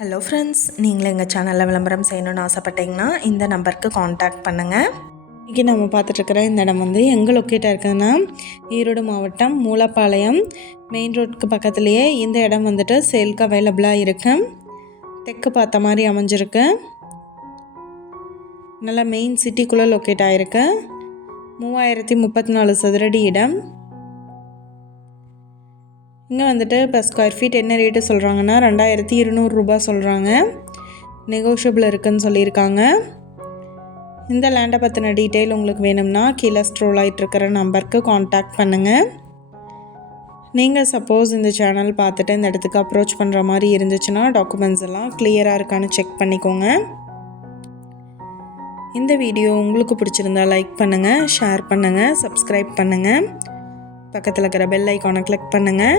Hello friends நீங்களும் எங்கள் சேனலில் விளம்பரம் செய்யணும்னு ஆசைப்பட்டீங்கன்னா இந்த நம்பருக்கு காண்டாக்ட் பண்ணுங்கள் இன்றைக்கி நம்ம பார்த்துட்ருக்குற இந்த இடம் வந்து எங்கே லொக்கேட்டாக இருக்குதுன்னா ஈரோடு மாவட்டம் மூலப்பாளையம். மெயின் ரோட்டுக்கு பக்கத்துலேயே இந்த இடம் வந்துட்டு சேல்க்கு அவைலபிளாக இருக்கு. தெற்கு பார்த்த மாதிரி அமைஞ்சிருக்கு. நல்லா மெயின் சிட்டிக்குள்ளே லொக்கேட் ஆகிருக்கு மூவாயிரத்தி முப்பத்தி நாலு சதுரடி இடம். இங்கே வந்துட்டு இப்போ ஸ்கொயர் ஃபீட் என்ன ரேட்டு சொல்கிறாங்கன்னா ரெண்டாயிரத்தி இருநூறுரூபா சொல்கிறாங்க நெகோஷியபிள் இருக்குதுன்னு சொல்லியிருக்காங்க. இந்த லேண்டை பற்றின டீட்டெயில் உங்களுக்கு வேணும்னா கீழே ஸ்ட்ரோல் ஆகிட்டுருக்கிற நம்பருக்கு காண்டாக்ட் பண்ணுங்கள் நீங்கள் சப்போஸ் இந்த சேனல் பார்த்துட்டு இந்த இடத்துக்கு அப்ரோச் பண்ணுற மாதிரி இருந்துச்சுன்னா டாக்குமெண்ட்ஸ் எல்லாம் கிளியராக இருக்கான்னு செக் பண்ணிக்கோங்க. இந்த வீடியோ உங்களுக்கு பிடிச்சிருந்தா லைக் பண்ணுங்கள் ஷேர் பண்ணுங்கள் சப்ஸ்கிரைப் பண்ணுங்கள் பக்கத்தில் இருக்கிற பெல் ஐக்கானை கிளிக் பண்ணுங்கள்